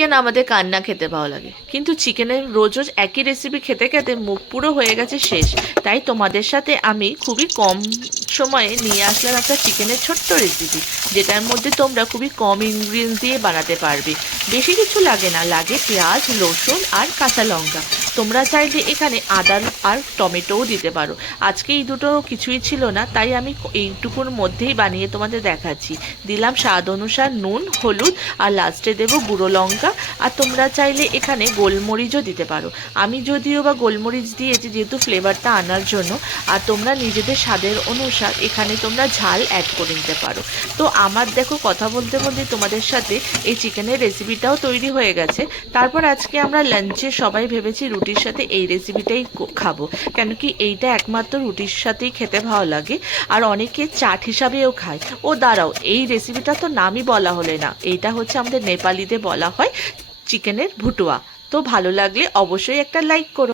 Chicken আমাদের কান্না খেতে ভালো লাগে। কিন্তু চিকেনের রোজ রোজ একই রেসিপি খেতে খেতে মুখ পুরো হয়ে গেছে শেষ। তাই তোমাদের সাথে আমি খুবই কম সময়ে নিয়ে আসলাম একটা চিকেনের ছোট্ট রেসিপি যেটার মধ্যে তোমরা খুবই কম ইনগ্রিডিয়েন্টস দিয়ে বানাতে পারবে। বেশি কিছু লাগে না, লাগে পেঁয়াজ, রসুন আর কাঁচা লঙ্কা। তোমরা চাইলে এখানে আদা আর টমেটোও দিতে পারো। আজকে এই দুটো কিছুই ছিল না, তাই আমি এইটুকুর মধ্যেই বানিয়ে তোমাদের দেখাচ্ছি। দিলাম স্বাদ অনুসার নুন, হলুদ আর লাস্টে দেবো গুঁড়ো লঙ্কা। আর তোমরা চাইলে এখানে গোলমরিচও দিতে পারো। আমি যদিও বা গোলমরিচ দিয়েছি, যেহেতু ফ্লেভারটা আনার জন্য। আর তোমরা নিজেদের স্বাদের অনুসার এখানে তোমরা ঝাল অ্যাড করে নিতে পারো। তো আমার দেখো কথা বলতে বলতে তোমাদের সাথে এই চিকেনের রেসিপিটাও তৈরি হয়ে গেছে। তারপর আজকে আমরা লাঞ্চে সবাই ভেবেছি রুটির সাথে এই রেসিপিটাই খাব। কেন কি এইটা একমাত্র রুটির সাথেই খেতে ভালো লাগে। আর অনেকে চাট হিসাবেও খায়। ও দাঁড়াও, এই রেসিপিটা তো নামই বলা হলে না। এইটা হচ্ছে আমাদের নেপালিতে বলা হয় চিকেনের ভুটুয়া। তো ভালো লাগলে অবশ্যই একটা লাইক করো।